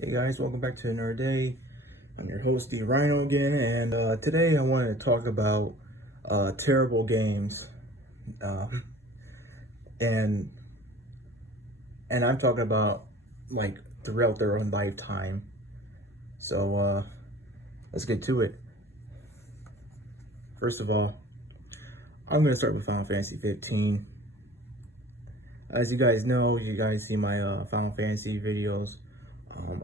Hey guys, welcome back to another day. I'm your host, the Rhino again, and today I wanted to talk about terrible games, um, and I'm talking about like throughout their own lifetime. So let's get to it. First of all, I'm gonna start with Final Fantasy 15. As you guys know, you guys see my Final Fantasy videos.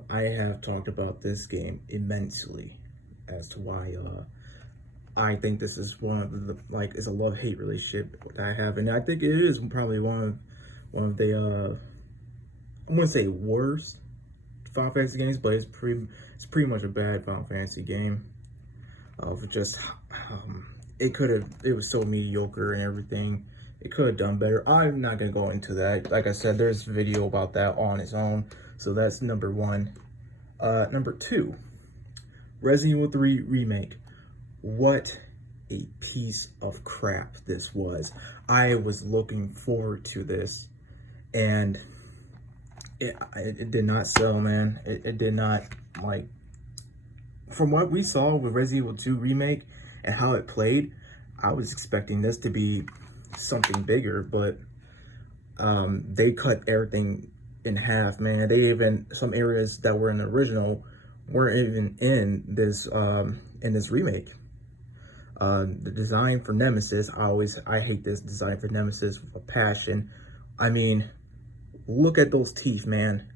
I have talked about this game immensely as to why I think this is one of the it's a love-hate relationship that I have, and I think it is probably one of the I wouldn't say worst Final Fantasy games, but it's pretty much a bad Final Fantasy game. Of just it was so mediocre and everything. It could have done better. I'm not gonna go into that. Like I said, there's a video about that on its own. So that's number one. Number two, Resident Evil 3 Remake. What a piece of crap this was. I was looking forward to this, and it did not sell, man. It did not, like, from what we saw with Resident Evil 2 Remake and how it played, I was expecting this to be something bigger, but they cut everything in half, man. They even, some areas that were in the original weren't even in this remake. The design for Nemesis, I hate this design for Nemesis with a passion. I mean, look at those teeth, man.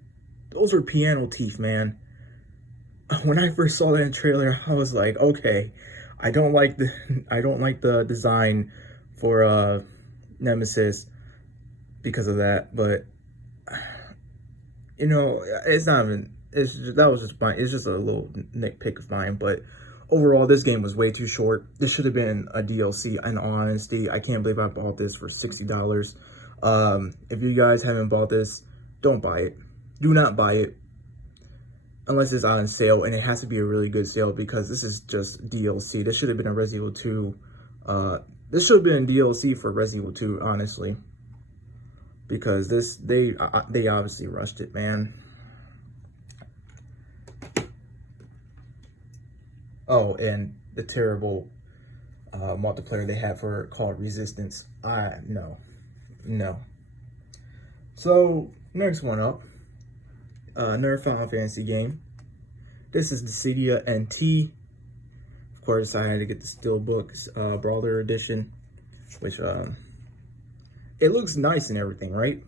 Those are piano teeth, man. When I first saw that in the trailer, I was like, okay, I don't like the design for Nemesis because of that, but you know, it's not even, it's just a little nitpick of mine, but overall, this game was way too short. This should have been a DLC, in all honesty. I can't believe I bought this for $60. If you guys haven't bought this, don't buy it. Do not buy it unless it's on sale, and it has to be a really good sale because this is just DLC. This should have been a Resident Evil 2. This should have been DLC for Resident Evil 2, honestly, because they obviously rushed it, man. Oh, and the terrible multiplayer they had for called Resistance. No. So next one up, another Final Fantasy game. This is Dissidia NT. Of course, I had to get the Steelbook Brawler Edition, which it looks nice and everything, right?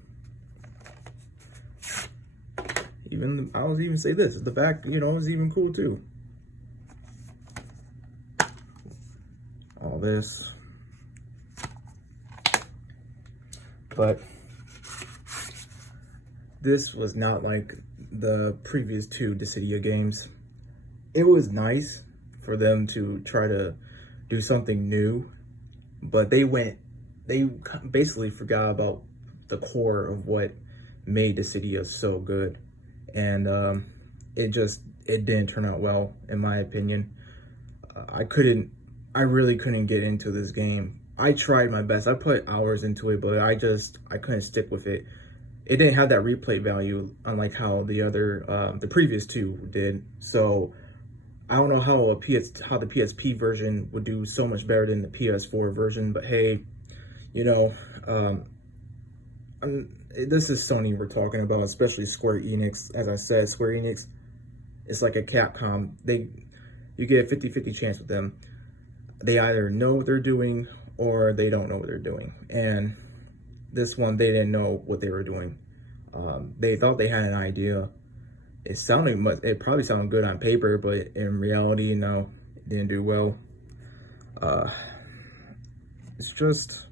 I'll even say this: the back, is even cool too. All this, but this was not like the previous two Dissidia games. It was nice for them to try to do something new, but they basically forgot about the core of what made Dissidia so good, and it didn't turn out well, in my opinion. I really couldn't get into this game. I tried my best. I put hours into it, but I couldn't stick with it. It didn't have that replay value, unlike how the previous two did. So I don't know how the PSP version would do so much better than the PS4 version. But hey, this is Sony we're talking about, especially Square Enix. As I said, Square Enix is like a Capcom. You get a 50-50 chance with them. They either know what they're doing or they don't know what they're doing. And this one, they didn't know what they were doing. They thought they had an idea. It probably sounded good on paper, but in reality, no, it didn't do well. It's just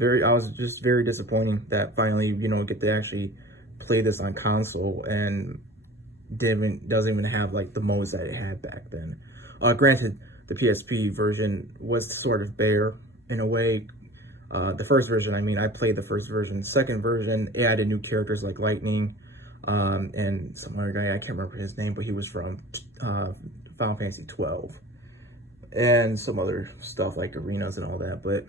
I was just very disappointing that finally, get to actually play this on console, and doesn't even have like the modes that it had back then. Granted, the PSP version was sort of bare in a way. The first version, I played the first version. Second version, it added new characters like Lightning, and some other guy, I can't remember his name, but he was from Final Fantasy 12. And some other stuff like arenas and all that, but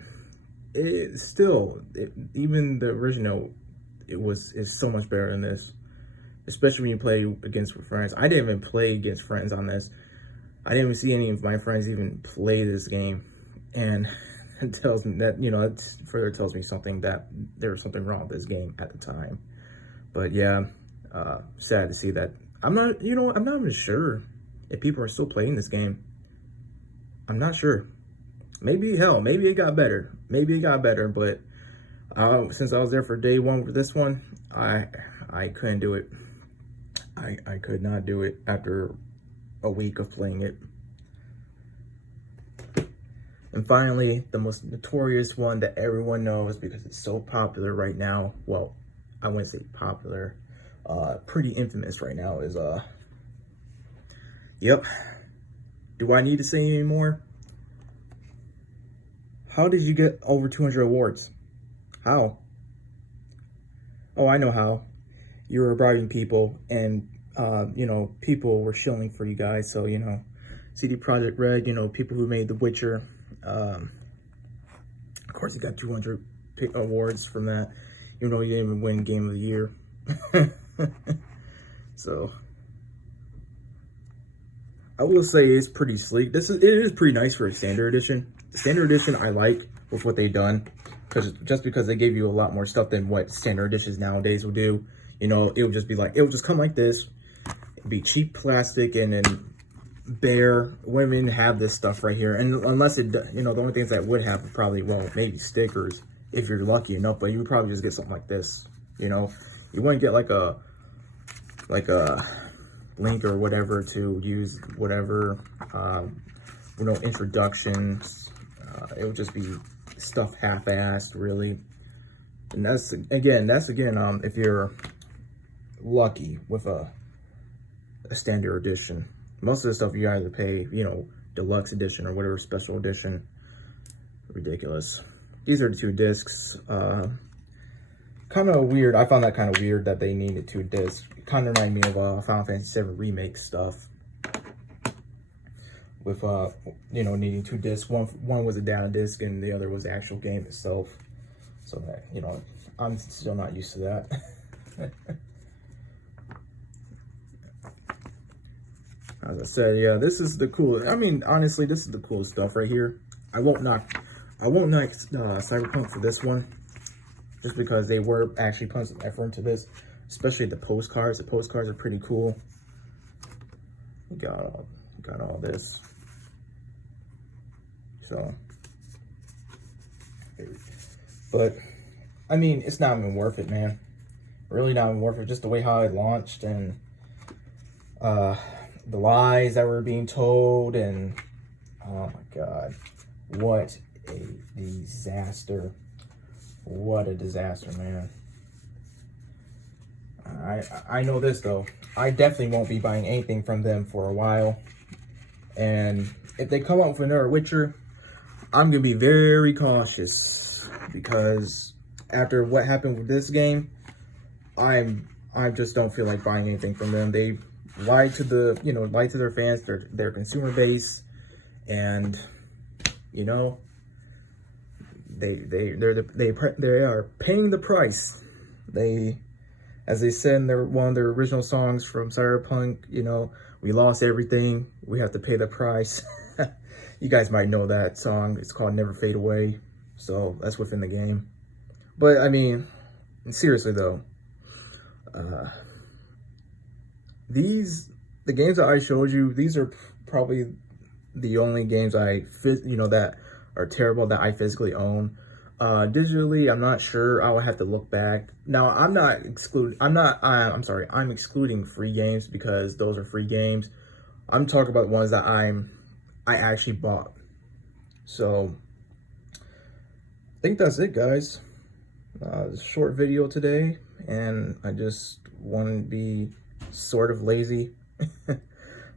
even the original, is so much better than this. especially when you play against friends. I didn't even play against friends on this. I didn't even see any of my friends even play this game, and it tells me that, you know, it further tells me something, that there was something wrong with this game at the time. But yeah, sad to see that. I'm not even sure if people are still playing this game. I'm not sure. Maybe, hell, maybe it got better. Maybe it got better, but since I was there for day one with this one, I couldn't do it. I could not do it after a week of playing it. And finally, the most notorious one that everyone knows because it's so popular right now. Well, I wouldn't say popular, pretty infamous right now is, yep. Do I need to say any more? How did you get over 200 awards? How? Oh, I know how. You were bribing people, and, you know, people were shilling for you guys. So, you know, CD Projekt Red, you know, people who made The Witcher, of course, you got 200 awards from that. You know, you didn't even win Game of the Year. So, I will say it's pretty sleek. It is pretty nice for a standard edition. The standard edition I like with what they've done, because they gave you a lot more stuff than what standard editions nowadays will do. You know, it would just be like, it would just come like this. It'd be cheap plastic, and then bare women have this stuff right here. And unless it, you know, the only things that would have probably, well, maybe stickers if you're lucky enough, but you would probably just get something like this. You know, you wouldn't get like a link or whatever to use whatever, you know, introductions. It would just be stuff half-assed, really. And that's again, if you're lucky with a standard edition. Most of the stuff you either pay, you know, deluxe edition or whatever, special edition. Ridiculous. These are the 2 discs. Kind of weird. I found that kind of weird that they needed 2 discs. It kind of reminded me of Final Fantasy VII Remake stuff. With, you know, needing 2 discs. One was a down disc and the other was the actual game itself. So that, you know, I'm still not used to that. As I said, yeah, this is the cool. I mean, honestly, this is the cool stuff right here. I won't knock Cyberpunk for this one, just because they were actually putting some effort into this, especially the postcards. The postcards are pretty cool. We got all this. So, but I mean, it's not even worth it, man. Really not even worth it. Just the way how it launched, and the lies that were being told, and oh my god, what a disaster. What a disaster, man. I know this though, I definitely won't be buying anything from them for a while. And if they come out with another Witcher, I'm gonna be very cautious, because after what happened with this game, I just don't feel like buying anything from them. They lied to their fans, their consumer base, and you know, they are paying the price. As they said in one of their original songs from Cyberpunk, you know, we lost everything, we have to pay the price. You guys might know that song. It's called Never Fade Away. So that's within the game. But I mean, seriously though, the games that I showed you, these are probably the only games that are terrible that I physically own. Digitally, I'm not sure. I would have to look back. Now, I'm excluding free games, because those are free games. I'm talking about ones that I actually bought. So, I think that's it, guys. It's a short video today, and I just want to be sort of lazy,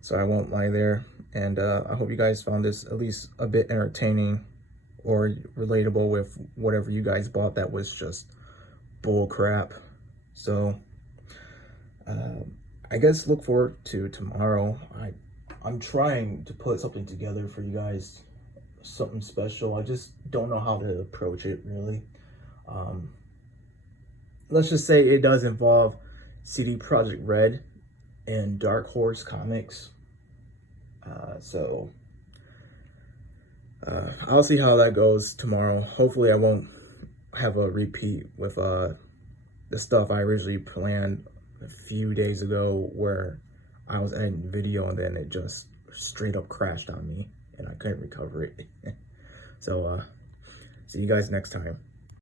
so I won't lie there. And I hope you guys found this at least a bit entertaining or relatable with whatever you guys bought that was just bull crap. So I guess look forward to tomorrow. I'm trying to put something together for you guys, something special. I just don't know how to approach it, really. Let's just say it does involve CD Projekt Red and Dark Horse Comics. I'll see how that goes tomorrow. Hopefully I won't have a repeat with the stuff I originally planned a few days ago, where I was editing video and then it just straight up crashed on me and I couldn't recover it. So see you guys next time.